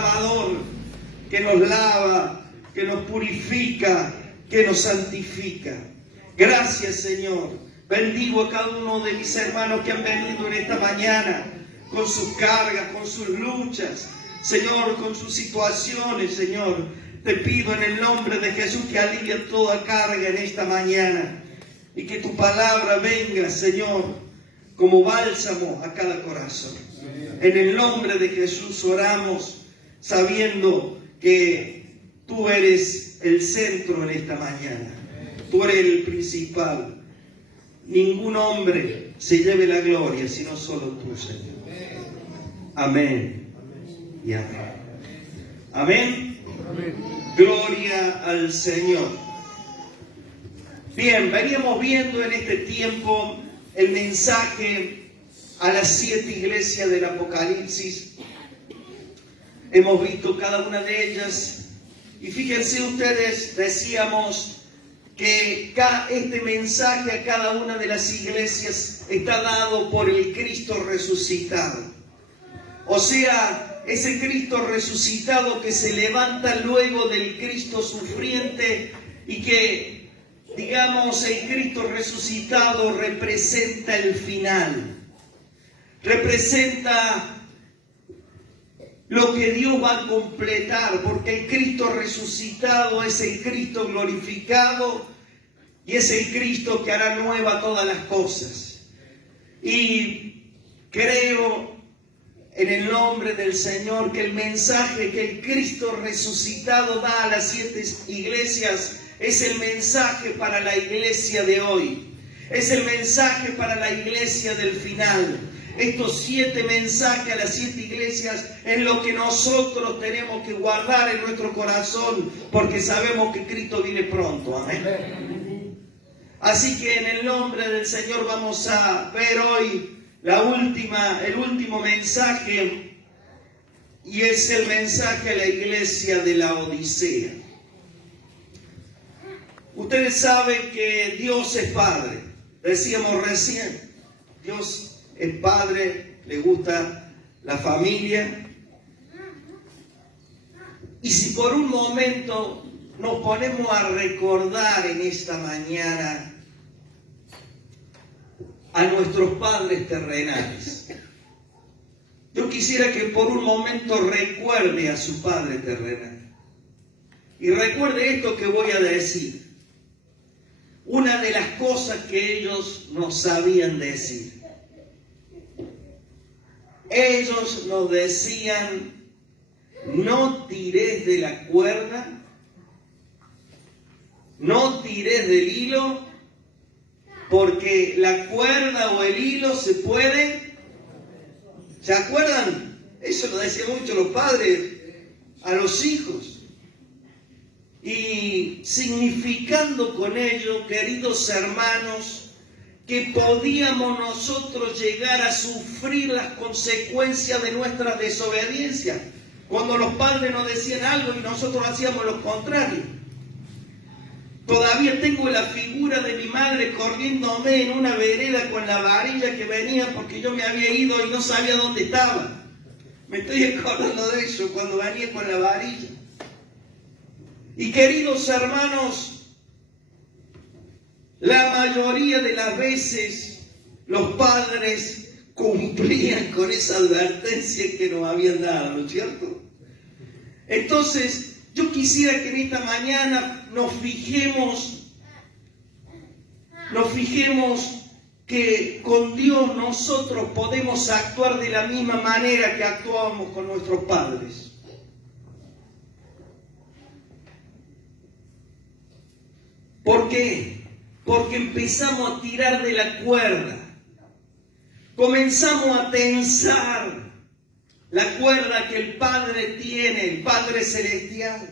lavador que nos lava, que nos purifica, que nos santifica. Gracias, Señor. Bendigo a cada uno de mis hermanos que han venido en esta mañana con sus cargas, con sus luchas, Señor, con sus situaciones, Señor. Te pido en el nombre de Jesús que alivie toda carga en esta mañana y que tu palabra venga, Señor, como bálsamo a cada corazón. En el nombre de Jesús oramos, sabiendo que tú eres el centro en esta mañana. Tú eres el principal. Ningún hombre se lleve la gloria, sino solo tú, Señor. Amén y amén. Amén. Gloria al Señor. Bien, veníamos viendo en este tiempo el mensaje a las 7 iglesias del Apocalipsis. Hemos visto cada una de ellas. Y fíjense ustedes, decíamos que este mensaje a cada una de las iglesias está dado por el Cristo resucitado. O sea, ese Cristo resucitado que se levanta luego del Cristo sufriente y que, digamos, el Cristo resucitado representa el final. Representa lo que Dios va a completar, porque el Cristo resucitado es el Cristo glorificado y es el Cristo que hará nueva todas las cosas. Y creo en el nombre del Señor que el mensaje que el Cristo resucitado da a las 7 iglesias es el mensaje para la iglesia de hoy. Es el mensaje para la iglesia del final. Estos 7 mensajes a las 7 iglesias es lo que nosotros tenemos que guardar en nuestro corazón, porque sabemos que Cristo viene pronto. Amén. Así que en el nombre del Señor vamos a ver hoy el último mensaje, y es el mensaje a la iglesia de la Odisea. Ustedes saben que Dios es Padre. Decíamos recién, Dios es Padre, le gusta la familia. Y si por un momento nos ponemos a recordar en esta mañana a nuestros padres terrenales, yo quisiera que por un momento recuerde a su padre terrenal. Y recuerde esto que voy a decir. Una de las cosas que ellos no sabían decir. Ellos nos decían: no tires de la cuerda, no tires del hilo, porque la cuerda o el hilo se puede. ¿Se acuerdan? Eso lo decían mucho los padres a los hijos. Y significando con ello, queridos hermanos, que podíamos nosotros llegar a sufrir las consecuencias de nuestra desobediencia. Cuando los padres nos decían algo y nosotros hacíamos lo contrario. Todavía tengo la figura de mi madre corriéndome en una vereda con la varilla que venía porque yo me había ido y no sabía dónde estaba. Me estoy acordando de eso, cuando venía con la varilla. Y queridos hermanos, la mayoría de las veces los padres cumplían con esa advertencia que nos habían dado, ¿no es cierto? Entonces, yo quisiera que en esta mañana nos fijemos que con Dios nosotros podemos actuar de la misma manera que actuábamos con nuestros padres. ¿Por qué? Porque empezamos a tirar de la cuerda. Comenzamos a tensar la cuerda que el Padre tiene, el Padre Celestial.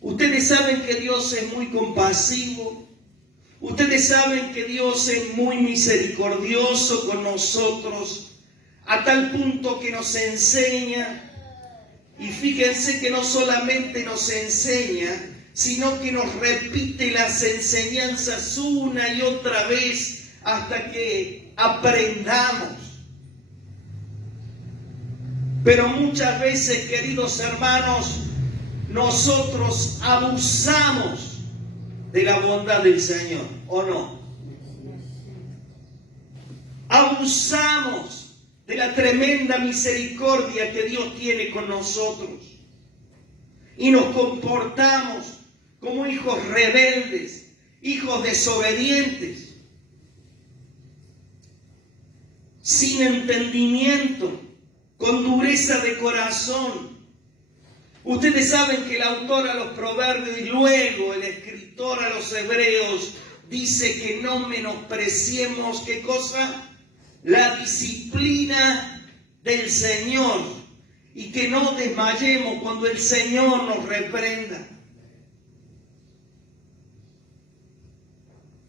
Ustedes saben que Dios es muy compasivo. Ustedes saben que Dios es muy misericordioso con nosotros, a tal punto que nos enseña. Y fíjense que no solamente nos enseña, sino que nos repite las enseñanzas una y otra vez hasta que aprendamos. Pero muchas veces, queridos hermanos, nosotros abusamos de la bondad del Señor, ¿o no? Abusamos de la tremenda misericordia que Dios tiene con nosotros. Y nos comportamos como hijos rebeldes, hijos desobedientes, sin entendimiento, con dureza de corazón. Ustedes saben que el autor a los Proverbios y luego el escritor a los Hebreos dice que no menospreciemos, ¿qué cosa? La disciplina del Señor, y que no desmayemos cuando el Señor nos reprenda.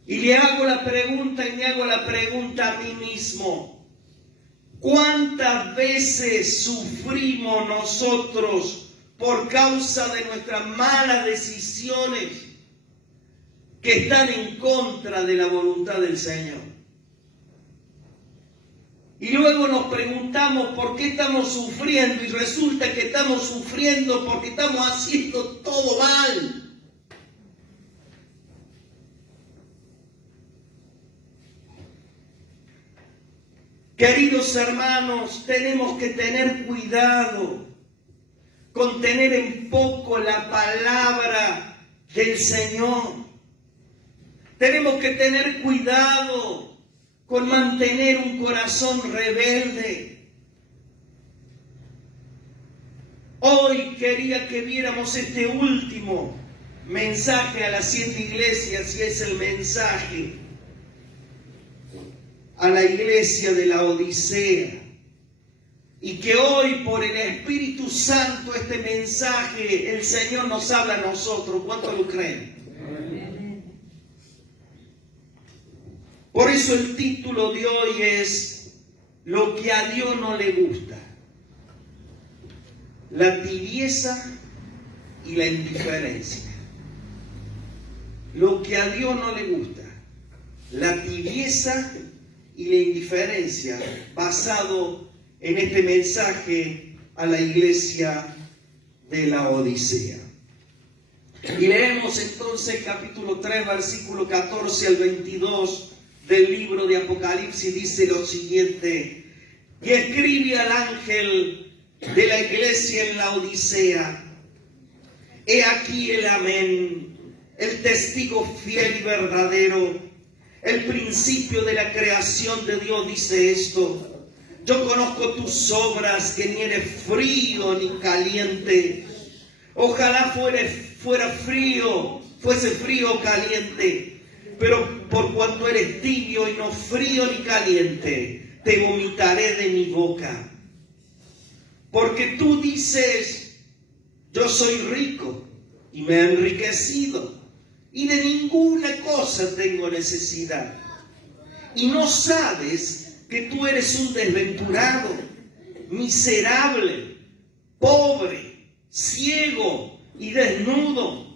Y me hago la pregunta a mí mismo: ¿cuántas veces sufrimos nosotros por causa de nuestras malas decisiones que están en contra de la voluntad del Señor? Y luego nos preguntamos por qué estamos sufriendo, y resulta que estamos sufriendo porque estamos haciendo todo mal. Queridos hermanos, tenemos que tener cuidado con tener en poco la palabra del Señor. Tenemos que tener cuidado con mantener un corazón rebelde. Hoy quería que viéramos este último mensaje a las 7 iglesias, y es el mensaje a la iglesia de la Odisea. Y que hoy, por el Espíritu Santo, este mensaje el Señor nos habla a nosotros. ¿Cuánto lo creen? Por eso el título de hoy es lo que a Dios no le gusta: la tibieza y la indiferencia. Lo que a Dios no le gusta: la tibieza y la indiferencia, basado en este mensaje a la iglesia de la Odisea. Y leemos entonces capítulo 3, versículo 14 al 22 del libro de Apocalipsis. Dice lo siguiente: y escribe al ángel de la iglesia en la Odisea: he aquí el amén, el testigo fiel y verdadero, el principio de la creación de Dios, dice esto: yo conozco tus obras, que ni eres frío ni caliente. Ojalá fuese frío o caliente, pero por cuanto eres tibio y no frío ni caliente, te vomitaré de mi boca. Porque tú dices: yo soy rico y me he enriquecido, y de ninguna cosa tengo necesidad. Y no sabes que tú eres un desventurado, miserable, pobre, ciego y desnudo.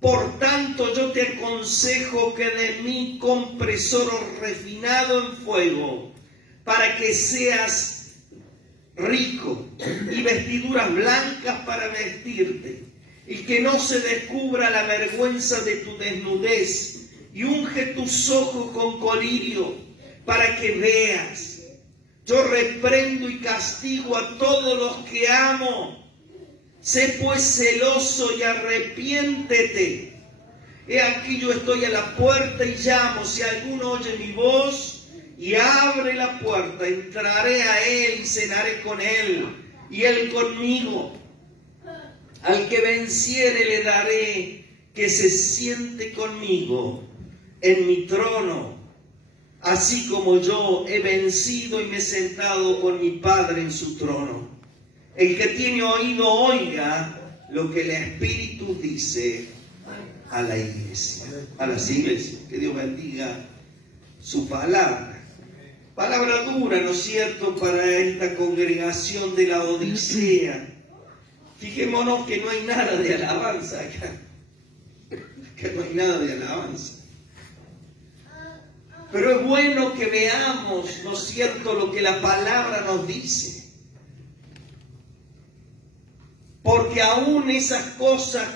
Por tanto, yo te aconsejo que de mí compres oro refinado en fuego, para que seas rico, y vestiduras blancas para vestirte, y que no se descubra la vergüenza de tu desnudez, y unge tus ojos con colirio, para que veas. Yo reprendo y castigo a todos los que amo. Sé pues celoso y arrepiéntete. He aquí yo estoy a la puerta y llamo. Si alguno oye mi voz y abre la puerta, entraré a él y cenaré con él, y él conmigo. Al que venciere le daré que se siente conmigo en mi trono, así como yo he vencido y me he sentado con mi Padre en su trono. El que tiene oído, oiga lo que el Espíritu dice a la iglesia, a las iglesias. Que Dios bendiga su palabra. Palabra dura, ¿no es cierto?, para esta congregación de la Odisea. Fijémonos que no hay nada de alabanza acá. Que no hay nada de alabanza. Pero es bueno que veamos, ¿no es cierto?, lo que la palabra nos dice. Porque aún esas cosas,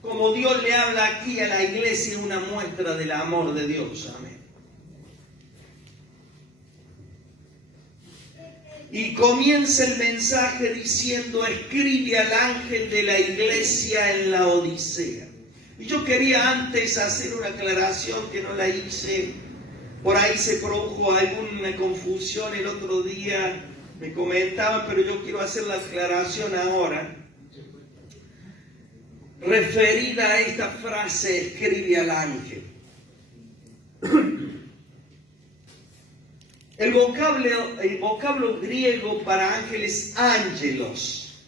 como Dios le habla aquí a la iglesia, es una muestra del amor de Dios. Amén. Y comienza el mensaje diciendo: escribe al ángel de la iglesia en la Odisea. Y yo quería antes hacer una aclaración que no la hice. Por ahí se produjo alguna confusión el otro día, me comentaban, pero yo quiero hacer la aclaración ahora. Referida a esta frase, escribe al ángel. El vocablo griego para ángel es ángelos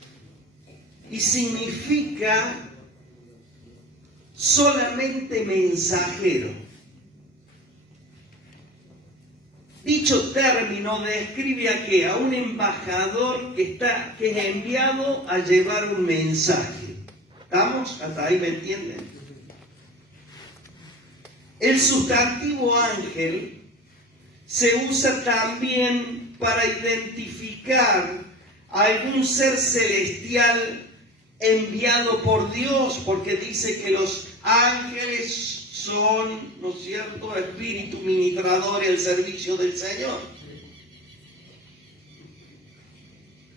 y significa solamente mensajero. Dicho término describe a qué? A un embajador que es enviado a llevar un mensaje. ¿Estamos? ¿Hasta ahí me entienden? El sustantivo ángel se usa también para identificar a algún ser celestial enviado por Dios, porque dice que los ángeles son, ¿no es cierto?, espíritu ministrador al servicio del Señor.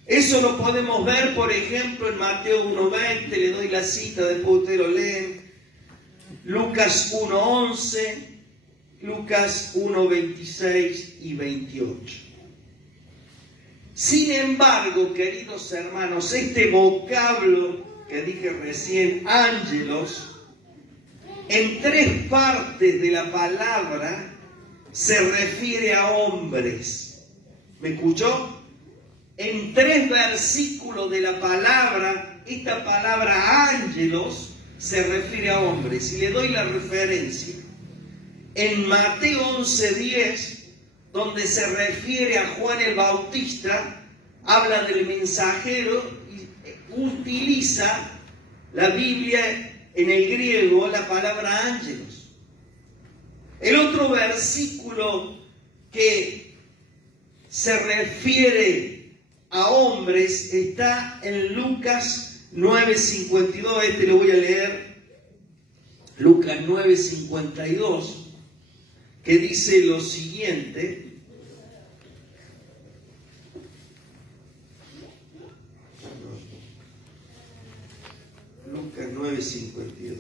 Eso lo podemos ver, por ejemplo, en Mateo 1:20, le doy la cita, después ustedes lo leen, Lucas 1:11, Lucas 1:26 y 28. Sin embargo, queridos hermanos, este vocablo que dije recién, ángelos, en 3 partes de la palabra se refiere a hombres. ¿Me escuchó? En 3 versículos de la palabra, esta palabra ángelos se refiere a hombres. Y le doy la referencia. En Mateo 11:10, donde se refiere a Juan el Bautista, habla del mensajero y utiliza la Biblia en el griego la palabra ángelos. El otro versículo que se refiere a hombres está en Lucas 9:52. Este lo voy a leer. Lucas 9:52, que dice lo siguiente. Lucas 9:52.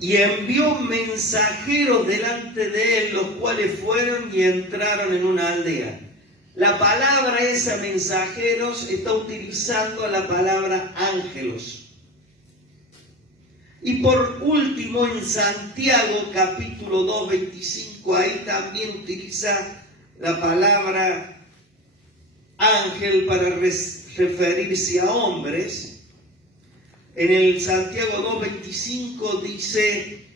Y envió mensajeros delante de él, los cuales fueron y entraron en una aldea. La palabra esa, mensajeros, está utilizando la palabra ángelos. Y por último, en Santiago capítulo 2:25, ahí también utiliza la palabra ángel para referirse a hombres. En el Santiago 2:25 dice: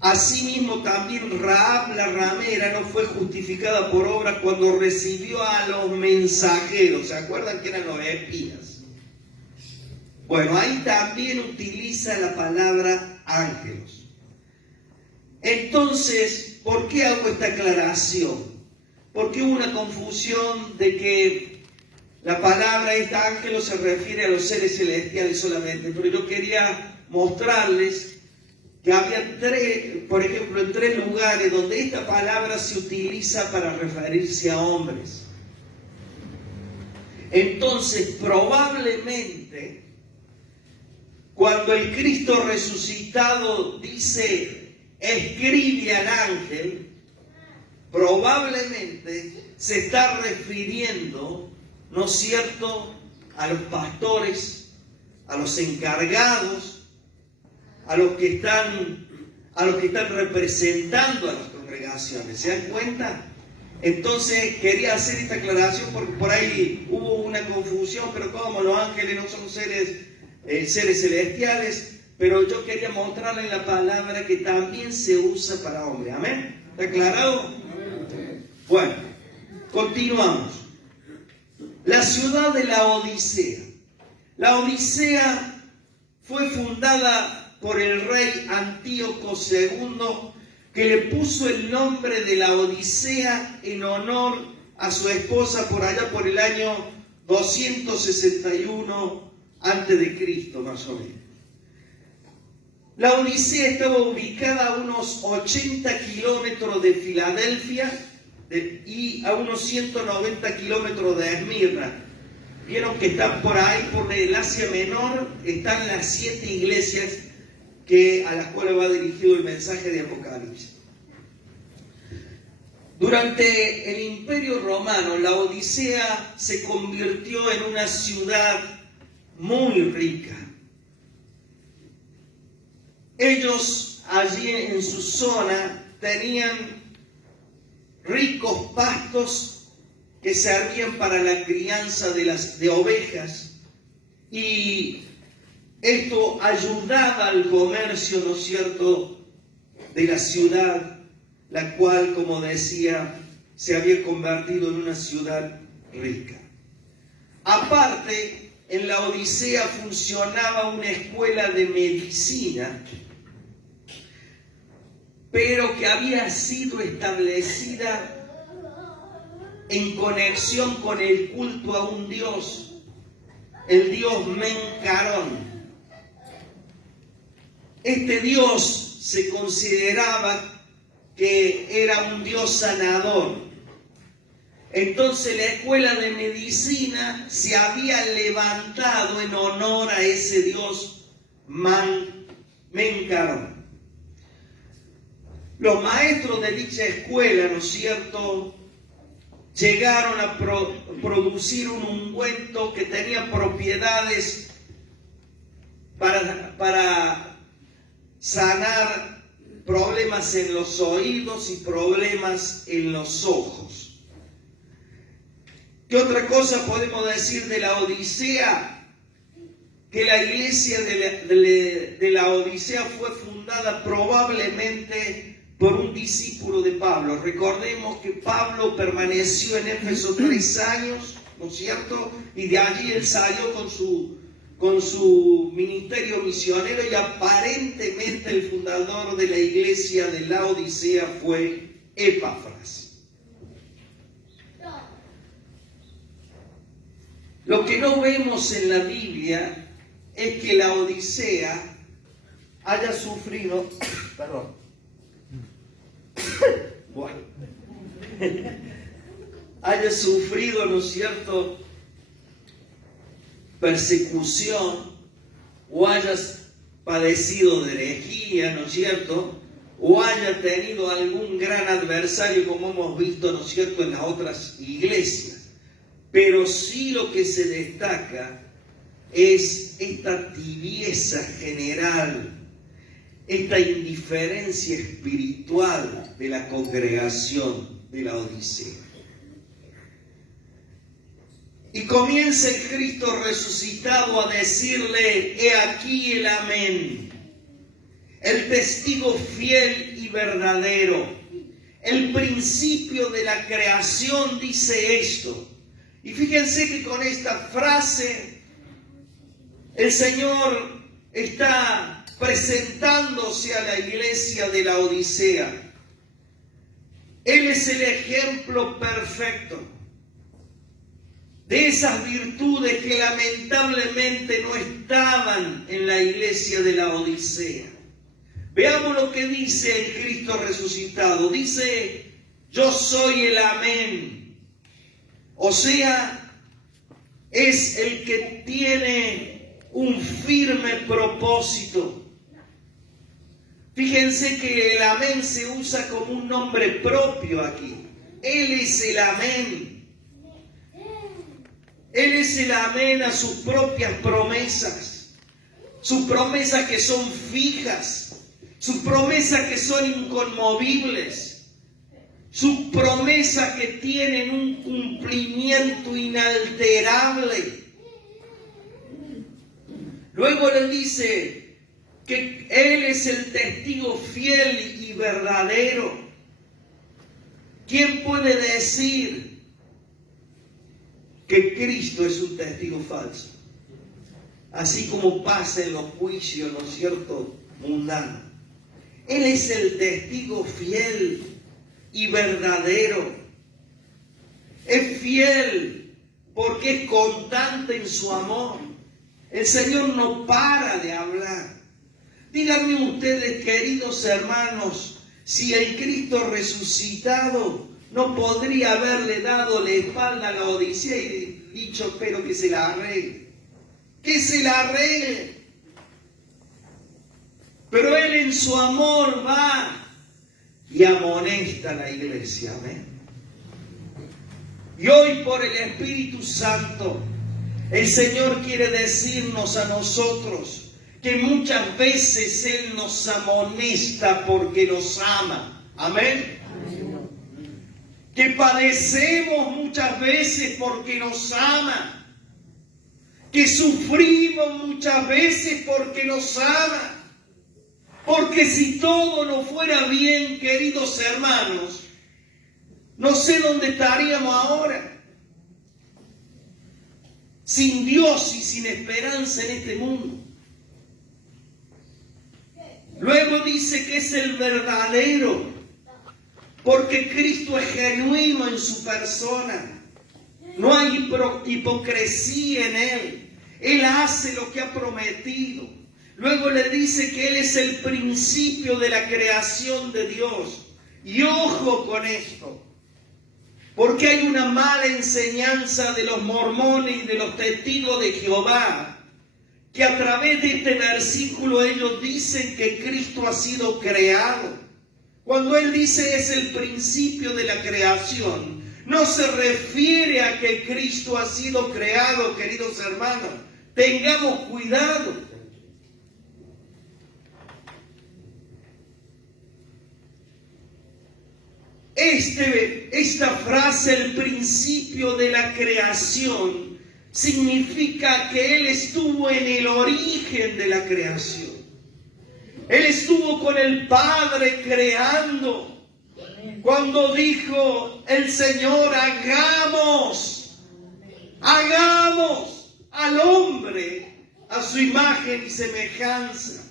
asimismo también Rahab la ramera no fue justificada por obras cuando recibió a los mensajeros. ¿Se acuerdan que eran los espías? Bueno, ahí también utiliza la palabra ángelos. Entonces, ¿por qué hago esta aclaración? Porque hubo una confusión de que la palabra ángelos se refiere a los seres celestiales solamente, pero yo quería mostrarles que había 3, por ejemplo, en 3 lugares donde esta palabra se utiliza para referirse a hombres. Entonces, probablemente, cuando el Cristo resucitado dice, escribe al ángel, probablemente se está refiriendo, ¿no es cierto?, a los pastores, a los encargados, a los que están representando a las congregaciones. ¿Se dan cuenta? Entonces quería hacer esta aclaración porque por ahí hubo una confusión, pero como los ángeles no son seres celestiales, pero yo quería mostrarle en la palabra que también se usa para hombres. ¿Amén? ¿Está aclarado? Bueno, continuamos. La ciudad de la Odisea. La Odisea fue fundada por el rey Antíoco II que le puso el nombre de la Odisea en honor a su esposa por allá por el año 261 antes de Cristo, más o menos. La Odisea estaba ubicada a unos 80 kilómetros de Filadelfia y a unos 190 kilómetros de Esmirna. Vieron que están por ahí, por el Asia Menor, están las 7 iglesias a las cuales va dirigido el mensaje de Apocalipsis. Durante el Imperio Romano, la Odisea se convirtió en una ciudad muy rica. Ellos allí en su zona tenían ricos pastos que servían para la crianza de ovejas, y esto ayudaba al comercio, ¿no es cierto?, de la ciudad, la cual, como decía, se había convertido en una ciudad rica. Aparte, en la Odisea funcionaba una escuela de medicina, pero que había sido establecida en conexión con el culto a un dios, el dios Mencarón. Este dios se consideraba que era un dios sanador. Entonces la escuela de medicina se había levantado en honor a ese dios Mencarón. Los maestros de dicha escuela, ¿no es cierto?, llegaron a producir un ungüento que tenía propiedades para sanar problemas en los oídos y problemas en los ojos. ¿Qué otra cosa podemos decir de la Odisea? Que la iglesia de la Odisea fue fundada probablemente por un discípulo de Pablo. Recordemos que Pablo permaneció en Éfeso 3 años, ¿no es cierto? Y de allí él salió con su ministerio misionero, y aparentemente el fundador de la iglesia de la Odisea fue Epafras. Lo que no vemos en la Biblia es que la Odisea haya sufrido, haya sufrido, ¿no es cierto?, persecución, o hayas padecido de herejía, ¿no es cierto?, o haya tenido algún gran adversario, como hemos visto, ¿no es cierto?, en las otras iglesias. Pero sí lo que se destaca es esta tibieza general, esta indiferencia espiritual de la congregación de la Odisea. Y comienza el Cristo resucitado a decirle: he aquí el amén, el testigo fiel y verdadero, el principio de la creación dice esto. Y fíjense que con esta frase el Señor está presentándose a la iglesia de la Odisea. Él es el ejemplo perfecto de esas virtudes que lamentablemente no estaban en la iglesia de la Odisea. Veamos lo que dice el Cristo resucitado. Dice: yo soy el amén. O sea, es el que tiene un firme propósito. Fíjense que el amén se usa como un nombre propio aquí. Él es el amén. Él es el amén a sus propias promesas. Sus promesas que son fijas. Sus promesas que son inconmovibles. Sus promesas que tienen un cumplimiento inalterable. Luego le dice que Él es el testigo fiel y verdadero. ¿Quién puede decir que Cristo es un testigo falso? Así como pasa en los juicios, ¿no es cierto?, mundanos. Él es el testigo fiel y verdadero. Es fiel porque es constante en su amor. El Señor no para de hablar. Díganme ustedes, queridos hermanos, si el Cristo resucitado no podría haberle dado la espalda a la Odisea y dicho, pero que se la arregle. Que se la arregle. Pero Él en su amor va y amonesta a la iglesia. Amén. Y hoy por el Espíritu Santo, el Señor quiere decirnos a nosotros que muchas veces Él nos amonesta porque nos ama. Amén. Que padecemos muchas veces porque nos ama. Que sufrimos muchas veces porque nos ama. Porque si todo no fuera bien, queridos hermanos, no sé dónde estaríamos ahora. Sin Dios y sin esperanza en este mundo. Luego dice que es el verdadero, porque Cristo es genuino en su persona. No hay hipocresía en Él. Él hace lo que ha prometido. Luego le dice que Él es el principio de la creación de Dios. Y ojo con esto, porque hay una mala enseñanza de los mormones y de los testigos de Jehová, que a través de este versículo ellos dicen que Cristo ha sido creado. Cuando Él dice es el principio de la creación, no se refiere a que Cristo ha sido creado, queridos hermanos. Tengamos cuidado. Esta frase, el principio de la creación, significa que Él estuvo en el origen de la creación. Él estuvo con el Padre creando. Cuando dijo el Señor, hagamos al hombre a su imagen y semejanza.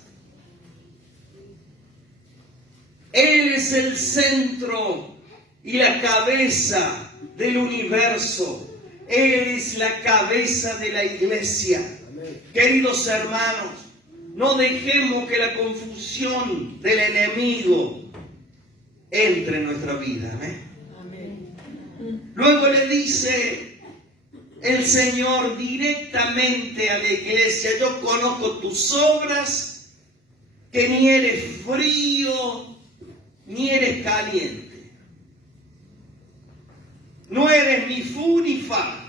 Él es el centro y la cabeza del universo. Él es la cabeza de la iglesia. Amén. Queridos hermanos, no dejemos que la confusión del enemigo entre en nuestra vida. Amén. Luego le dice el Señor directamente a la iglesia, yo conozco tus obras, que ni eres frío ni eres caliente. No eres ni fu ni fa.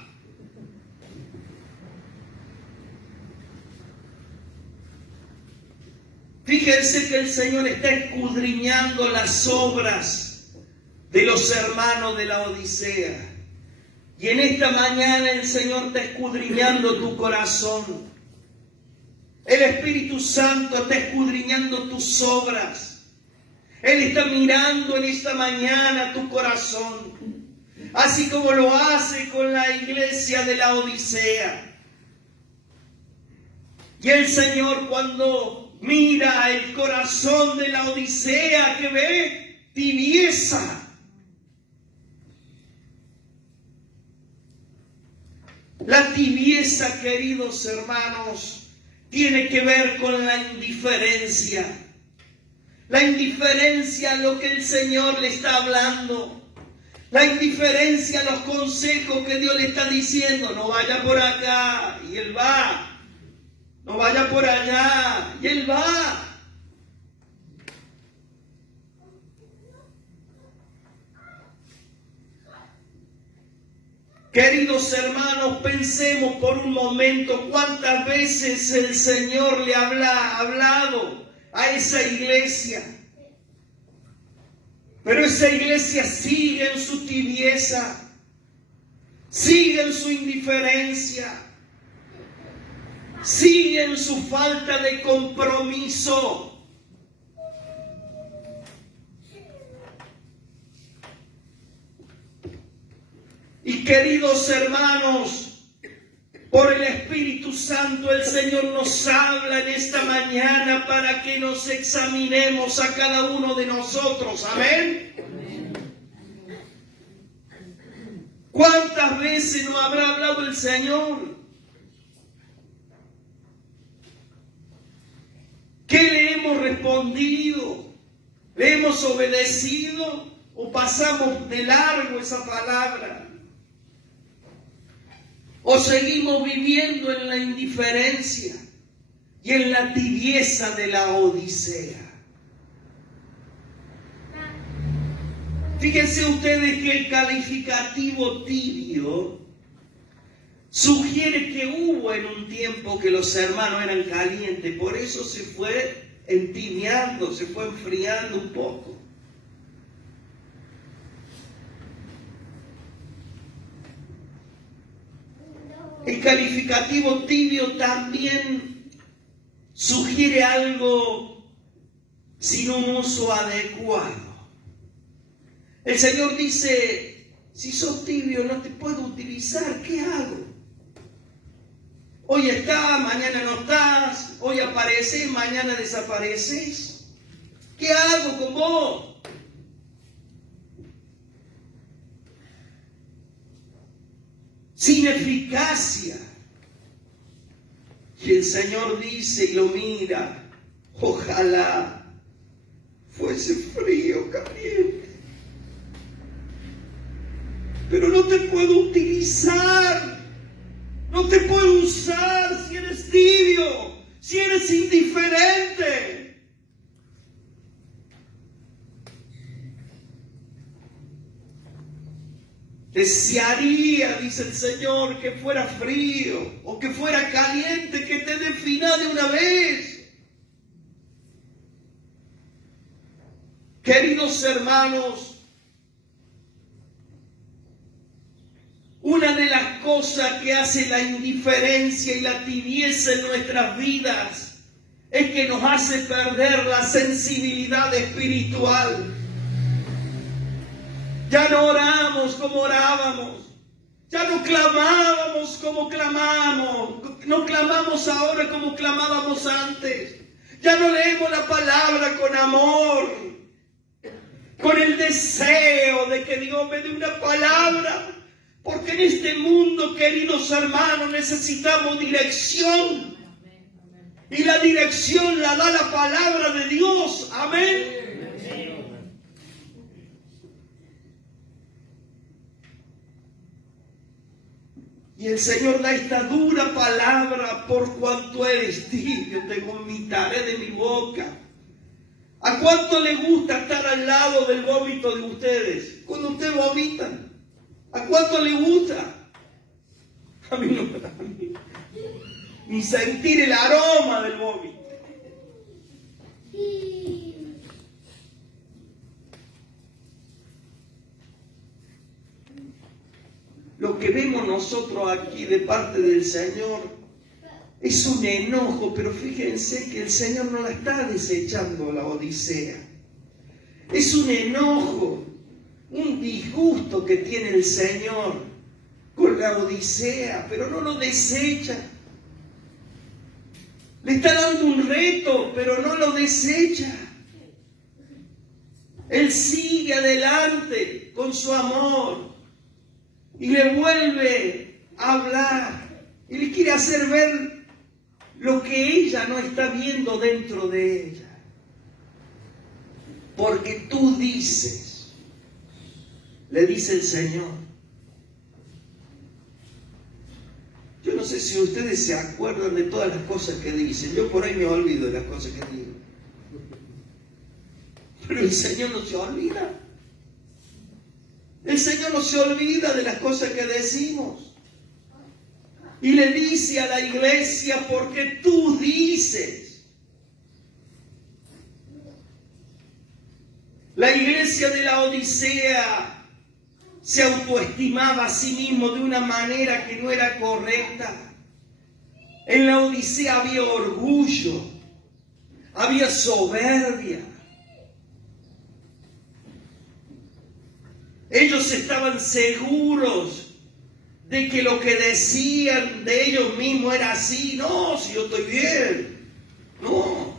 Fíjense que el Señor está escudriñando las obras de los hermanos de la Odisea. Y en esta mañana el Señor está escudriñando tu corazón. El Espíritu Santo está escudriñando tus obras. Él está mirando en esta mañana tu corazón. Así como lo hace con la iglesia de la Odisea. Y el Señor, cuando mira el corazón de la Odisea, que ve tibieza. La tibieza, queridos hermanos, tiene que ver con la indiferencia. La indiferencia a lo que el Señor le está hablando. La indiferencia a los consejos que Dios le está diciendo. No vaya por acá, y Él va. No vaya por allá, y Él va. Queridos hermanos, pensemos por un momento cuántas veces el Señor le ha hablado a esa iglesia. Pero esa iglesia sigue en su tibieza, sigue en su indiferencia, sigue en su falta de compromiso. Y queridos hermanos, Por el Espíritu Santo el Señor nos habla en esta mañana para que nos examinemos a cada uno de nosotros. Amén. ¿Cuántas veces nos habrá hablado el Señor? ¿Qué le hemos respondido? ¿Le hemos obedecido o pasamos de largo esa palabra? ¿O seguimos viviendo en la indiferencia y en la tibieza de la Odisea? Fíjense ustedes que el calificativo tibio sugiere que hubo en un tiempo que los hermanos eran calientes, por eso se fue entibiando, se fue enfriando un poco. El calificativo tibio también sugiere algo sin un uso adecuado. El Señor dice, si sos tibio no te puedo utilizar, ¿qué hago? Hoy estás, mañana no estás, hoy apareces, mañana desapareces. ¿Qué hago con vos? Sin eficacia. Y el Señor dice y lo mira, ojalá fuese frío, caliente, pero no te puedo utilizar, no te puedo usar si eres tibio, si eres indiferente. Desearía, dice el Señor, que fuera frío o que fuera caliente, que te defina de una vez. Queridos hermanos, una de las cosas que hace la indiferencia y la tibieza en nuestras vidas es que nos hace perder la sensibilidad espiritual. Ya no oramos como orábamos, ya no clamábamos como clamábamos, no clamamos ahora como clamábamos antes, ya no leemos la palabra con amor, con el deseo de que Dios me dé una palabra, porque en este mundo, queridos hermanos, necesitamos dirección, y la dirección la da la palabra de Dios. Amén. Y el Señor da esta dura palabra: por cuanto eres tibio, te vomitaré de mi boca. ¿A cuánto le gusta estar al lado del vómito de ustedes? Cuando ustedes vomitan, ¿a cuánto le gusta? A mí no me da ni sentir el aroma del vómito. Lo que vemos nosotros aquí de parte del Señor es un enojo, pero fíjense que el Señor no la está desechando, la Odisea. Es un enojo, un disgusto que tiene el Señor con la Odisea, pero no lo desecha. Le está dando un reto, pero no lo desecha. Él sigue adelante con su amor. Y le vuelve a hablar. Y le quiere hacer ver lo que ella no está viendo dentro de ella. Porque tú dices, le dice el Señor. Yo no sé si ustedes se acuerdan de todas las cosas que dicen. Yo por ahí me olvido de las cosas que digo. Pero el Señor no se olvida. El Señor no se olvida de las cosas que decimos. Y le dice a la iglesia: porque tú dices. La iglesia de la Odisea se autoestimaba a sí mismo de una manera que no era correcta. En la Odisea había orgullo, había soberbia. Ellos estaban seguros de que lo que decían de ellos mismos era así. No, si yo estoy bien. No.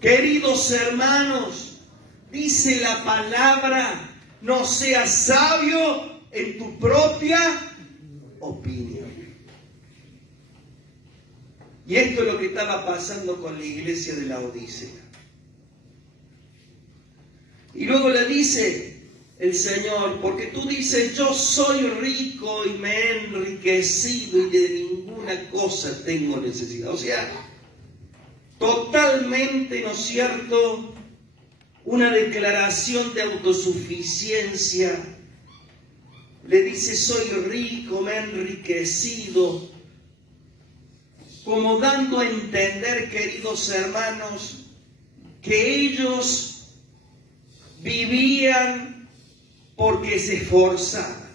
Queridos hermanos, dice la palabra, no seas sabio en tu propia opinión. Y esto es lo que estaba pasando con la iglesia de Laodicea. Y luego le dice el Señor, porque tú dices, yo soy rico y me he enriquecido y de ninguna cosa tengo necesidad. O sea, totalmente, ¿no es cierto?, una declaración de autosuficiencia. Le dice, soy rico, me he enriquecido, como dando a entender, queridos hermanos, que ellos vivían porque se esforzaban.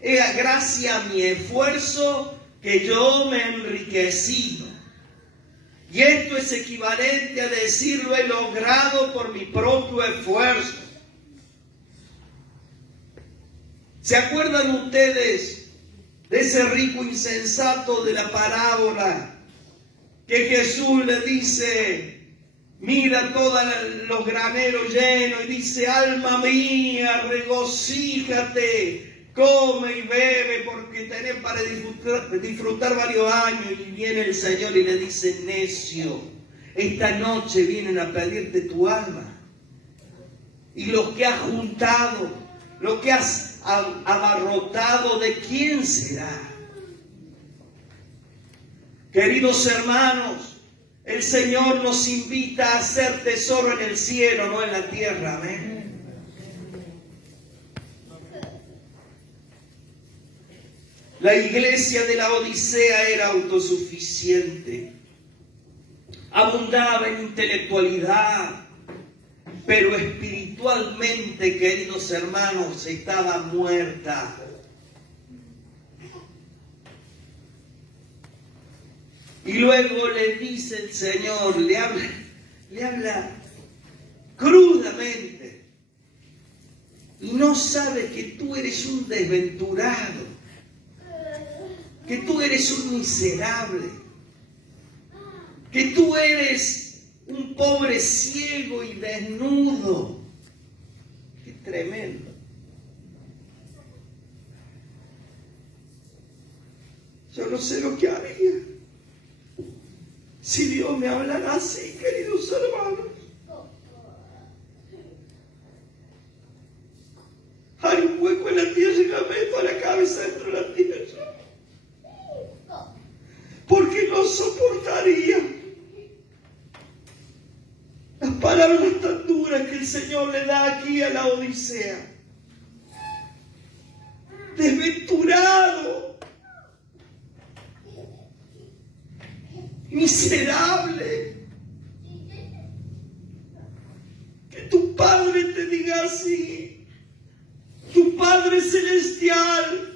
Era gracias a mi esfuerzo que yo me he enriquecido. Y esto es equivalente a decir, lo he logrado por mi propio esfuerzo. ¿Se acuerdan ustedes de ese rico insensato de la parábola? Que Jesús le dice, mira todos los graneros llenos, y dice, alma mía, regocíjate, come y bebe, porque tenés para disfrutar varios años. Y viene el Señor y le dice, necio, esta noche vienen a pedirte tu alma. Y lo que has juntado, lo que has abarrotado, ¿de quién será? Queridos hermanos, el Señor nos invita a hacer tesoro en el cielo, no en la tierra. Amén. La iglesia de la Odisea era autosuficiente, abundaba en intelectualidad, pero espiritualmente, queridos hermanos, estaba muerta. Y luego le dice el Señor, le habla crudamente, y no sabe que tú eres un desventurado, que tú eres un miserable, que tú eres un pobre ciego y desnudo. Qué tremendo. Yo no sé lo que haría si Dios me hablara así, queridos hermanos. Hay un hueco en la tierra y la meto la cabeza dentro de la tierra. Porque no soportaría las palabras tan duras que el Señor le da aquí a la Odisea. Desventurado, miserable. Que tu Padre te diga así, tu Padre celestial.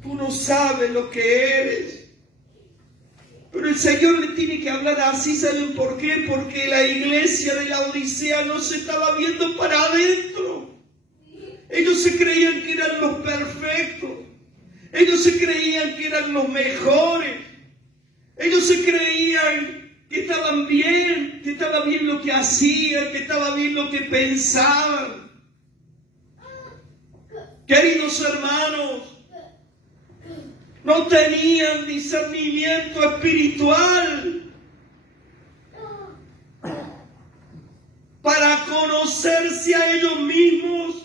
Tú no sabes lo que eres. Pero el Señor le tiene que hablar así. ¿Saben por qué? Porque la iglesia de la Odisea no se estaba viendo para adentro. Ellos se creían que eran los perfectos. Ellos se creían que eran los mejores. Ellos se creían que estaban bien, que estaba bien lo que hacían, que estaba bien lo que pensaban. Queridos hermanos, no tenían discernimiento espiritual para conocerse a ellos mismos.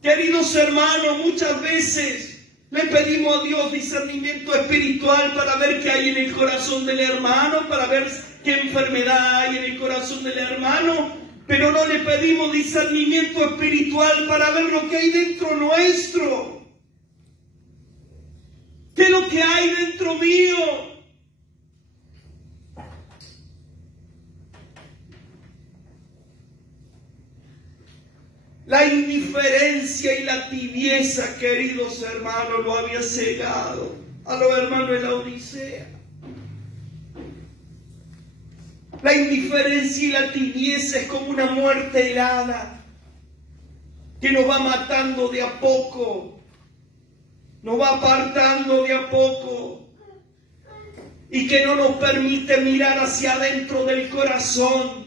Queridos hermanos, muchas veces le pedimos a Dios discernimiento espiritual para ver qué hay en el corazón del hermano, para ver qué enfermedad hay en el corazón del hermano, pero no le pedimos discernimiento espiritual para ver lo que hay dentro nuestro. ¿Qué es lo que hay dentro mío? La indiferencia y la tibieza, queridos hermanos, lo había cegado a los hermanos de la Odisea. La indiferencia y la tibieza es como una muerte helada que nos va matando de a poco, nos va apartando de a poco y que no nos permite mirar hacia adentro del corazón.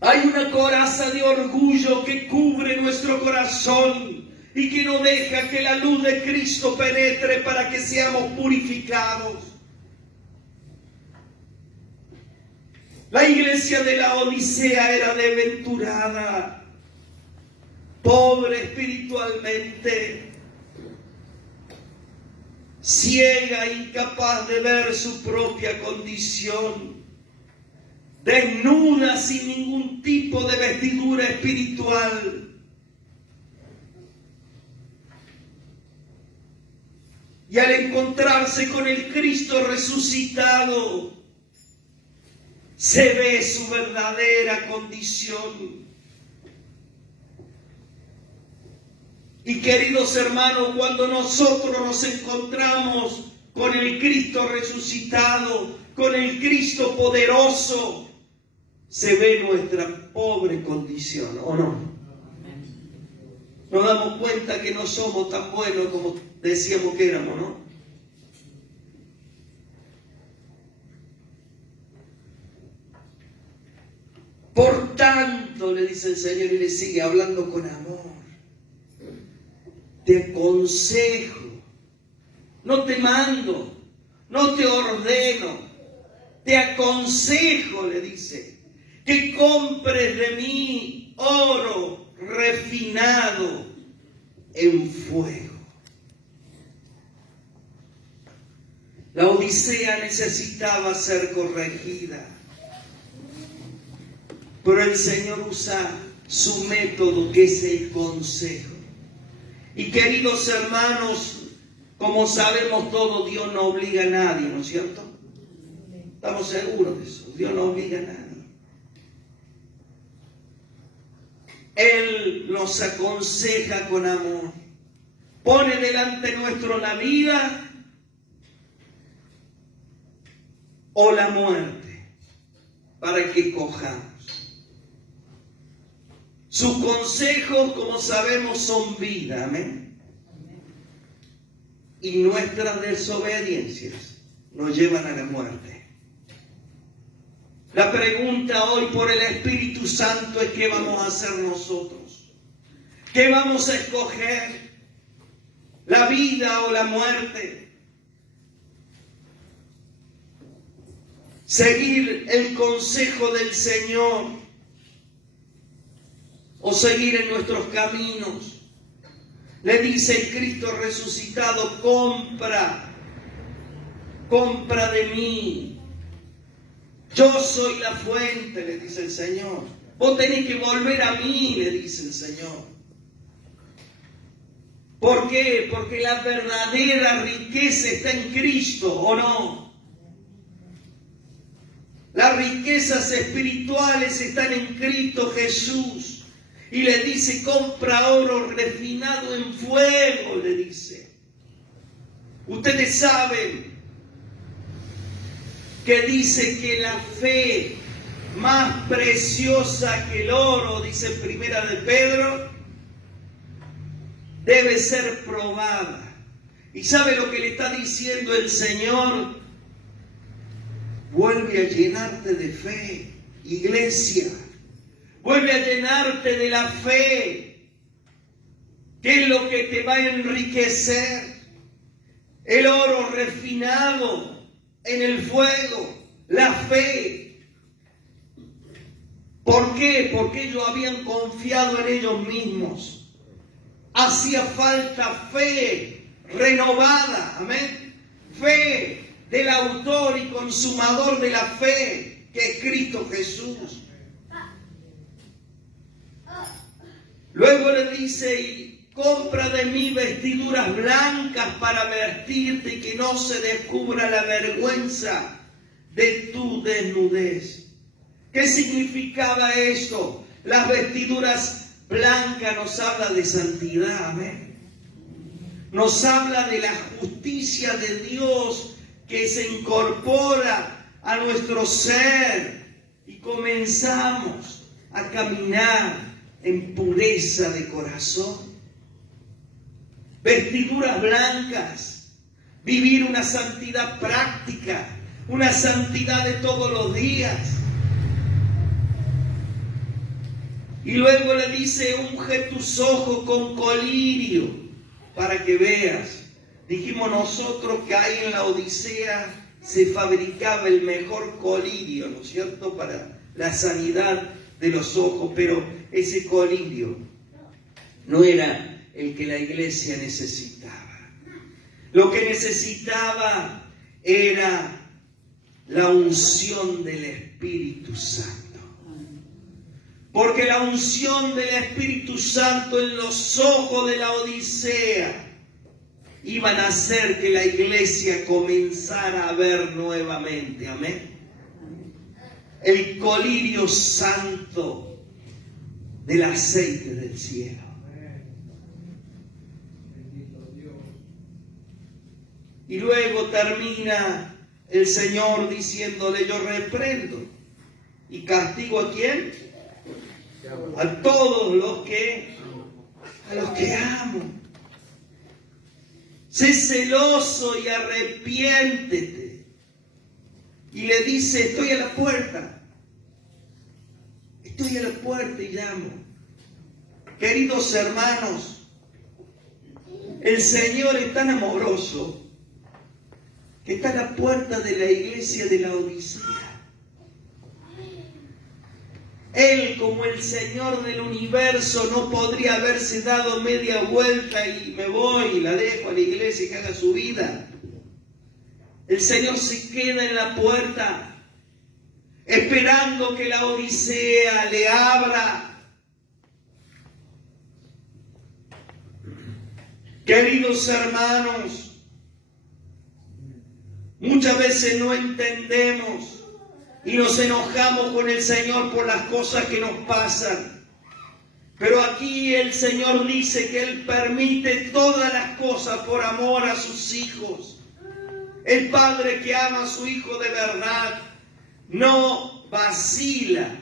Hay una coraza de orgullo que cubre nuestro corazón y que no deja que la luz de Cristo penetre para que seamos purificados. La iglesia de la Odisea era desventurada, pobre espiritualmente, ciega, incapaz de ver su propia condición, desnuda sin ningún tipo de vestidura espiritual. Y al encontrarse con el Cristo resucitado, se ve su verdadera condición. Y queridos hermanos, cuando nosotros nos encontramos con el Cristo resucitado, con el Cristo poderoso, se ve nuestra pobre condición, ¿o no? Nos damos cuenta que no somos tan buenos como decíamos que éramos, ¿no? Por tanto, le dice el Señor y le sigue hablando con amor, te aconsejo, no te mando, no te ordeno, te aconsejo, le dice, que compres de mí oro refinado en fuego. La Odisea necesitaba ser corregida, pero el Señor usa su método, que es el consejo. Y queridos hermanos, como sabemos todos, Dios no obliga a nadie, ¿no es cierto? Estamos seguros de eso. Dios no obliga a nadie. Él nos aconseja con amor. Pone delante nuestro la vida o la muerte para que cojamos. Sus consejos, como sabemos, son vida, amén. Y nuestras desobediencias nos llevan a la muerte. La pregunta hoy por el Espíritu Santo es: ¿qué vamos a hacer nosotros? ¿Qué vamos a escoger? ¿La vida o la muerte? ¿Seguir el consejo del Señor o seguir en nuestros caminos? Le dice el Cristo resucitado: compra de mí. Yo soy la fuente, le dice el Señor. Vos tenés que volver a mí, le dice el Señor. ¿Por qué? Porque la verdadera riqueza está en Cristo, ¿o no? Las riquezas espirituales están en Cristo Jesús. Y le dice: compra oro refinado en fuego, le dice. Ustedes saben que dice que la fe más preciosa que el oro, dice en Primera de Pedro, debe ser probada. ¿Y sabe lo que le está diciendo el Señor? Vuelve a llenarte de fe, iglesia. Vuelve a llenarte de la fe, que es lo que te va a enriquecer. El oro refinado en el fuego, la fe. ¿Por qué? Porque ellos habían confiado en ellos mismos. Hacía falta fe renovada, amén. Fe del autor y consumador de la fe, que es Cristo Jesús. Luego le dice: y compra de mí vestiduras blancas para vestirte y que no se descubra la vergüenza de tu desnudez. ¿Qué significaba esto? Las vestiduras blancas nos habla de santidad, amén. Nos habla de la justicia de Dios que se incorpora a nuestro ser y comenzamos a caminar en pureza de corazón. Vestiduras blancas, vivir una santidad práctica, una santidad de todos los días. Y luego le dice, unge tus ojos con colirio para que veas. Dijimos nosotros que ahí en la Odisea se fabricaba el mejor colirio, ¿no es cierto?, para la sanidad de los ojos, pero ese colirio no era el que la iglesia necesitaba. Lo que necesitaba era la unción del Espíritu Santo. Porque la unción del Espíritu Santo en los ojos de la Odisea iban a hacer que la iglesia comenzara a ver nuevamente. Amén. El colirio santo del aceite del cielo. Y luego termina el Señor diciéndole, yo reprendo y castigo ¿a quién? A todos los que amo. Sé celoso y arrepiéntete. Y le dice, estoy a la puerta. Estoy a la puerta y llamo. Queridos hermanos, el Señor es tan amoroso que está a la puerta de la iglesia de la Odisea. Él, como el Señor del universo, no podría haberse dado media vuelta y me voy y la dejo a la iglesia y que haga su vida. El Señor se queda en la puerta, esperando que la Odisea le abra. Queridos hermanos, muchas veces no entendemos y nos enojamos con el Señor por las cosas que nos pasan. Pero aquí el Señor dice que Él permite todas las cosas por amor a sus hijos. El padre que ama a su hijo de verdad no vacila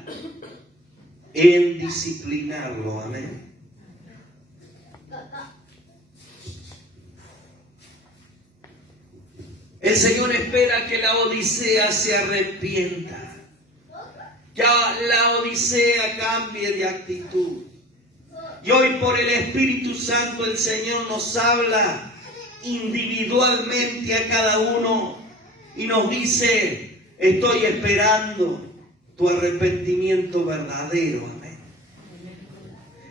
en disciplinarlo. Amén. El Señor espera que la Odisea se arrepienta, que la Odisea cambie de actitud. Y hoy por el Espíritu Santo el Señor nos habla individualmente a cada uno y nos dice, estoy esperando tu arrepentimiento verdadero. Amén.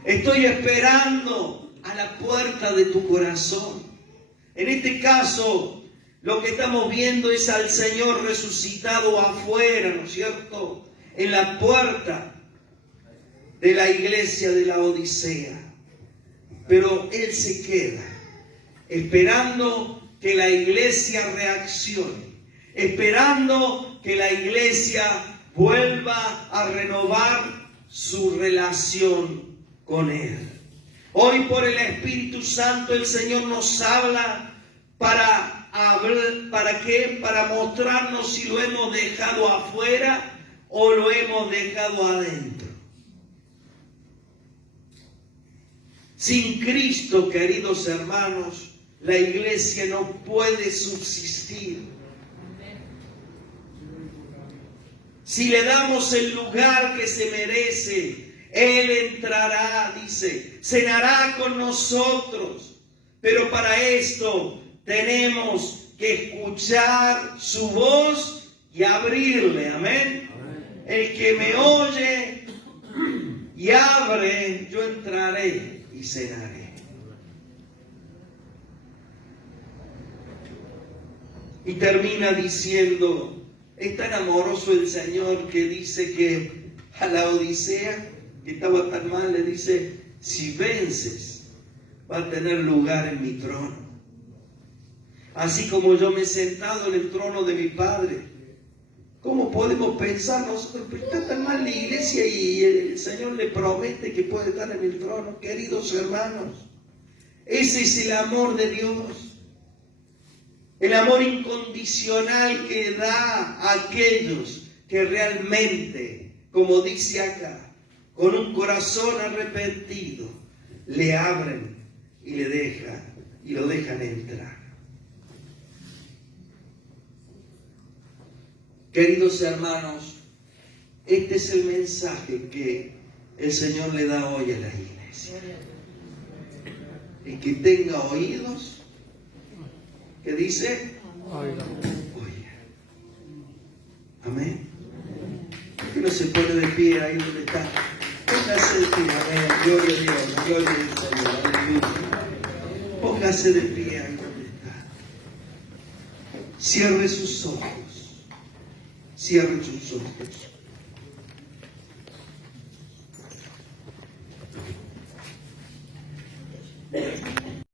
Estoy esperando a la puerta de tu corazón. En este caso, lo que estamos viendo es al Señor resucitado afuera, ¿no es cierto?, en la puerta de la iglesia de la Odisea. Pero Él se queda esperando que la iglesia reaccione, esperando que la iglesia vuelva a renovar su relación con Él. Hoy por el Espíritu Santo el Señor nos habla ¿para qué? Para mostrarnos si lo hemos dejado afuera o lo hemos dejado adentro. Sin Cristo, queridos hermanos, la iglesia no puede subsistir. Si le damos el lugar que se merece, Él entrará, dice, cenará con nosotros. Pero para esto tenemos que escuchar su voz y abrirle. Amén. El que me oye y abre, yo entraré y cenaré. Y termina diciendo, es tan amoroso el Señor que dice que a la Odisea, que estaba tan mal, le dice, si vences, va a tener lugar en mi trono. Así como yo me he sentado en el trono de mi Padre. ¿Cómo podemos pensar nosotros? Pero está tan mal la iglesia y el Señor le promete que puede estar en el trono. Queridos hermanos, ese es el amor de Dios. El amor incondicional que da a aquellos que realmente, como dice acá, con un corazón arrepentido, le abren y lo dejan entrar. Queridos hermanos, este es el mensaje que el Señor le da hoy a la iglesia. El que tenga oídos, ¿qué dice? Oiga. Amén. ¿Por qué no se pone de pie ahí donde está? Póngase de pie, amén. Gloria a Dios, gloria a Dios, aleluya. Póngase de pie ahí donde está. Cierre sus ojos. Cierre sus ojos.